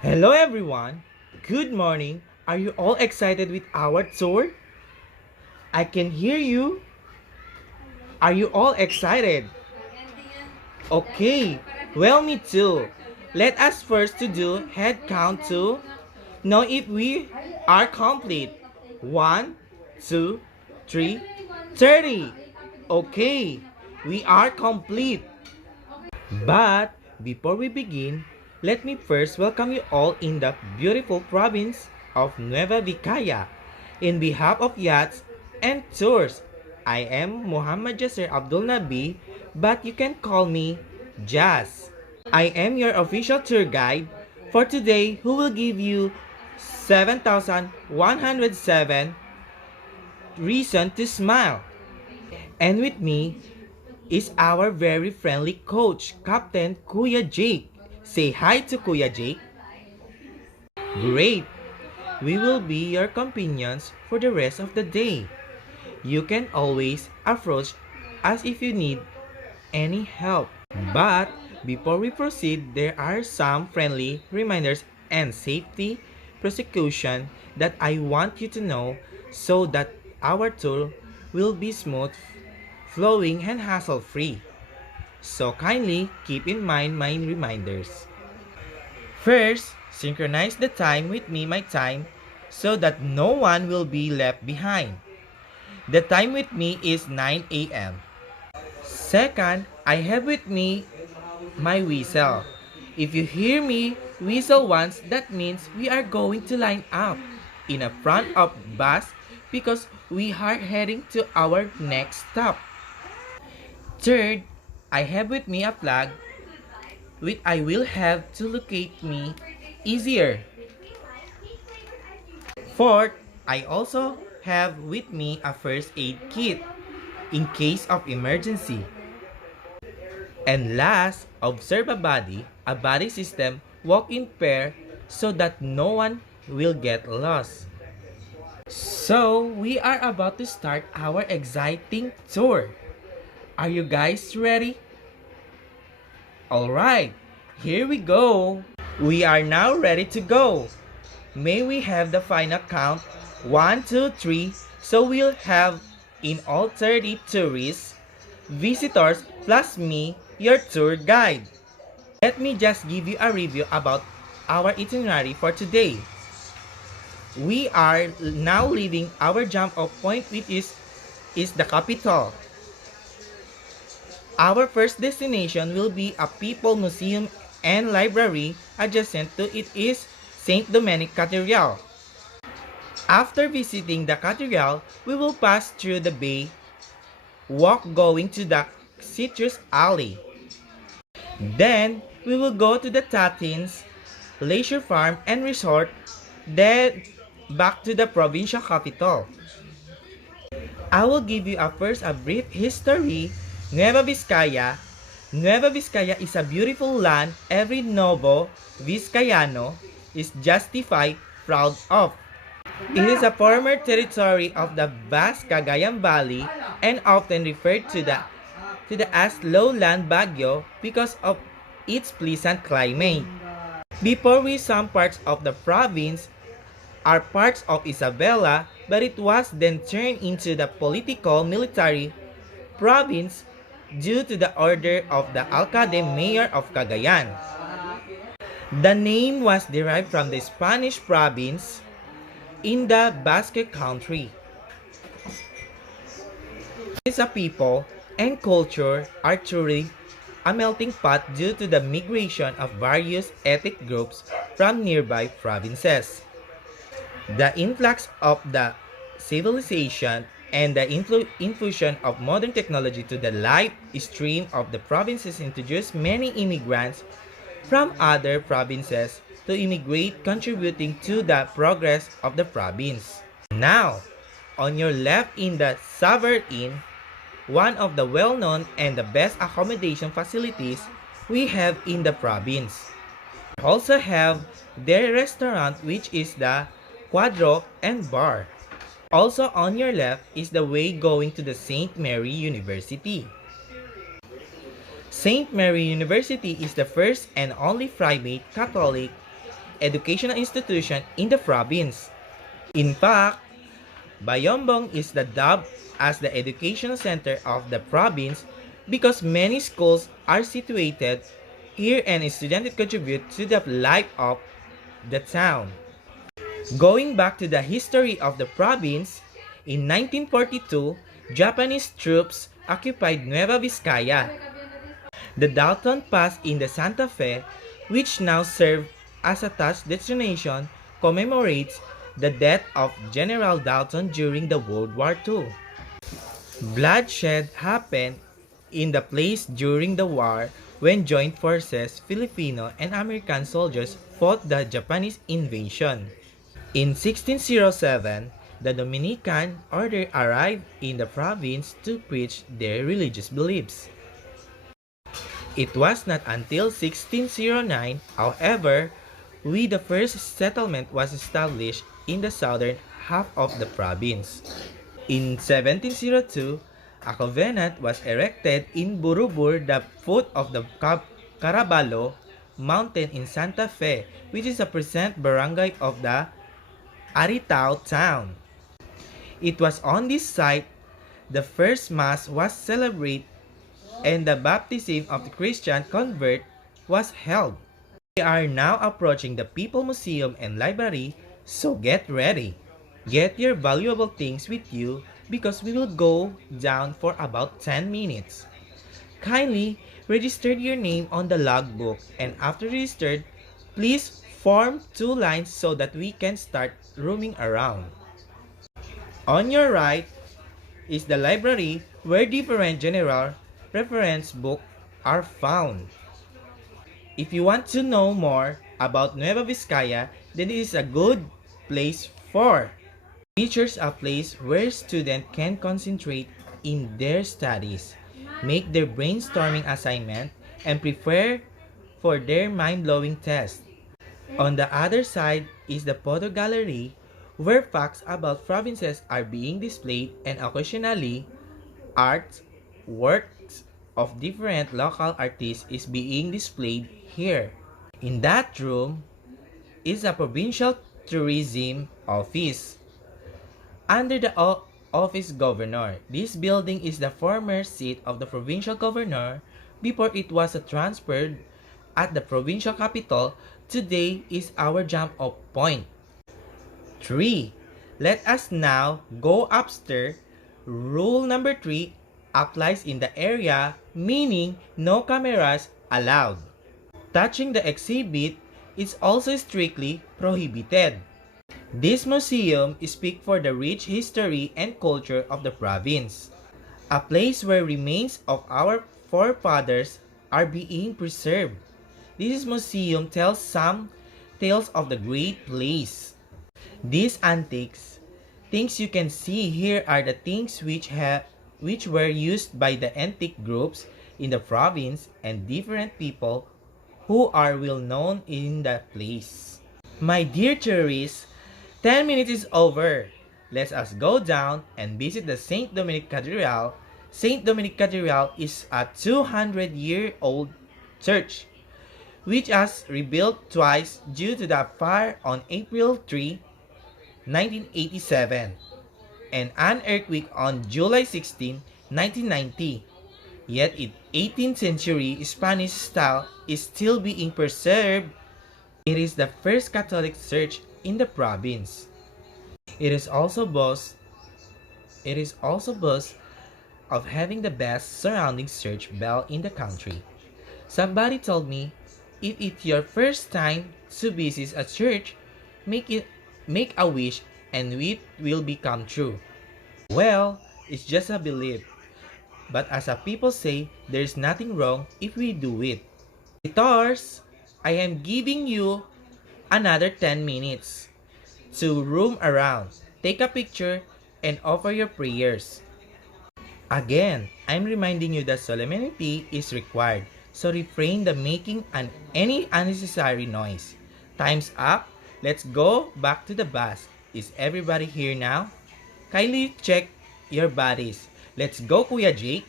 Hello everyone! Good morning! Are you all excited with our tour? I can hear you! Are you all excited? Okay, well me too. Let us first to do head count to know if we are complete. 1, 2, 3, 30. Okay, we are complete. But before we begin, let me first welcome you all in the beautiful province of Nueva Vizcaya. In behalf of Yachts and Tours, I am Muhammad Jasser Abdul Nabi, but you can call me Jazz. I am your official tour guide for today who will give you 7,107 reason to smile. And with me is our very friendly coach, Captain Kuya Jake. Say hi to Kuya Jake. Great! We will be your companions for the rest of the day. You can always approach us if you need any help. But before we proceed, there are some friendly reminders and safety precaution that I want you to know so that our tour will be smooth, flowing, and hassle-free. So kindly keep in mind my reminders. First, synchronize the time with me, my time, so that no one will be left behind. The time with me is 9 a.m. Second, I have with me my whistle. If you hear me whistle once, that means we are going to line up in a front of bus because we are heading to our next stop. Third, I have with me a flag which I will have to locate me easier. Fourth, I also have with me a first aid kit in case of emergency. And last, observe a body system, walk in pair so that no one will get lost. So, we are about to start our exciting tour. Are you guys ready? Alright, here we go. We are now ready to go. May we have the final count? 1, 2, 3. So we'll have in all 30 tourists, visitors plus me, your tour guide. Let me just give you a review about our itinerary for today. We are now leaving our jump off point which is the capital. Our first destination will be a people museum and library. Adjacent to it is St. Dominic Cathedral. After visiting the cathedral, we will pass through the bay, walk going to the citrus alley. Then, we will go to the Tatins, leisure farm and resort, then back to the provincial capital. I will give you a brief history. Nueva Vizcaya. Nueva Vizcaya is a beautiful land every Novo Vizcayano is justified proud of. It is a former territory of the vast Cagayan Valley and often referred to the as lowland Baguio because of its pleasant climate. Before we some parts of the province are parts of Isabela, but it was then turned into the political military province due to the order of the alcalde mayor of Cagayan. The name was derived from the Spanish province in the Basque Country. Its people and culture are truly a melting pot due to the migration of various ethnic groups from nearby provinces. The influx of the civilization and the infusion of modern technology to the life stream of the provinces introduced many immigrants from other provinces to immigrate, contributing to the progress of the province. Now, on your left in the Savor Inn, one of the well-known and the best accommodation facilities we have in the province. We also have their restaurant which is the Quadro and Bar. Also on your left is the way going to the St. Mary University. St. Mary University is the first and only private Catholic educational institution in the province. In fact, Bayombong is the dubbed as the educational center of the province because many schools are situated here and students contribute to the life of the town. Going back to the history of the province, in 1942, Japanese troops occupied Nueva Vizcaya. The Dalton Pass in the Santa Fe, which now serves as a tourist destination, commemorates the death of General Dalton during the World War II. Bloodshed happened in the place during the war when joint forces, Filipino and American soldiers fought the Japanese invasion. In 1607, the Dominican order arrived in the province to preach their religious beliefs. It was not until 1609, however, the first settlement was established in the southern half of the province. In 1702, a convent was erected in Burubur, the foot of the Caraballo mountain in Santa Fe, which is a present barangay of the Aritao town. It was on this site the first mass was celebrated and the baptism of the Christian convert was held. We are now approaching the People Museum and Library, so get ready. Get your valuable things with you because we will go down for about 10 minutes. Kindly register your name on the logbook and after registered, please form two lines so that we can start roaming around. On your right is the library where different general reference books are found. If you want to know more about Nueva Vizcaya, then it is a good place for. Features a place where students can concentrate in their studies, make their brainstorming assignment, and prepare for their mind-blowing test. On the other side is the photo gallery where facts about provinces are being displayed and occasionally art works of different local artists is being displayed here. In that room is a provincial tourism office under the office governor. This building is the former seat of the provincial governor before it was transferred at the provincial capital. Today is our jump off point. 3. Let us now go upstairs. Rule number 3 applies in the area, meaning no cameras allowed. Touching the exhibit is also strictly prohibited. This museum speaks for the rich history and culture of the province, a place where remains of our forefathers are being preserved. This museum tells some tales of the great place. These antiques, things you can see here are the things which were used by the antique groups in the province and different people who are well known in the place. My dear tourists, 10 minutes is over. Let us go down and visit the St. Dominic Cathedral. St. Dominic Cathedral is a 200-year-old church which was rebuilt twice due to the fire on April 3, 1987, and an earthquake on July 16, 1990. Yet its 18th century Spanish style is still being preserved. It is the first Catholic church in the province. It is also boast of having the best surrounding church bell in the country. Somebody told me, if it's your first time to visit a church, make a wish and it will become true. Well, it's just a belief. But as a people say, there's nothing wrong if we do it. Visitors, I am giving you another 10 minutes to roam around, take a picture, and offer your prayers. Again, I'm reminding you that solemnity is required, so refrain the making any unnecessary noise. Time's up. Let's go back to the bus. Is everybody here now? Kindly check your bodies. Let's go, Kuya Jake.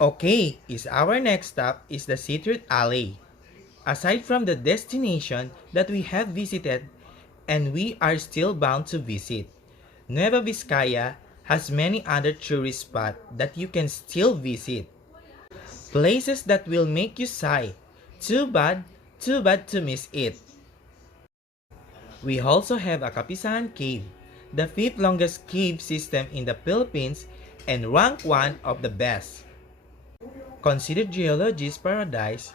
Okay, our next stop is the Citrus Alley. Aside from the destination that we have visited and we are still bound to visit, Nueva Vizcaya has many other tourist spots that you can still visit. Places that will make you sigh. Too bad to miss it. We also have a Kapisahan Cave, the fifth longest cave system in the Philippines and ranked one of the best. Considered geology's paradise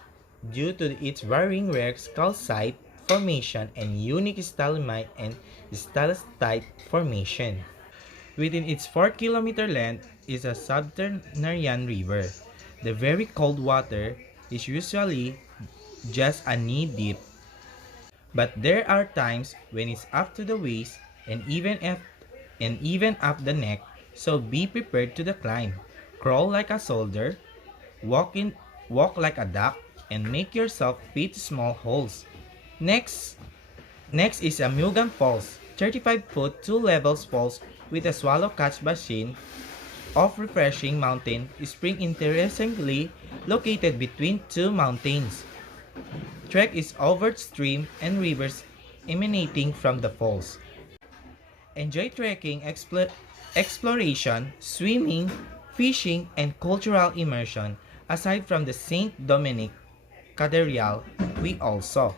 due to its varying rare calcite formation and unique stalagmite and stalactite formation. Within its 4-kilometer length is a subterranean river. The very cold water is usually just a knee deep, but there are times when it's up to the waist and even up the neck, so be prepared to the climb. Crawl like a soldier, walk like a duck, and make yourself fit small holes. Next, next is a Mugan Falls, 35-foot 2 levels falls with a swallow catch basin of refreshing mountain spring interestingly located between two mountains. Trek is over stream and rivers emanating from the falls. Enjoy trekking, exploration, swimming, fishing, and cultural immersion aside from the Saint Dominic Cathedral we also.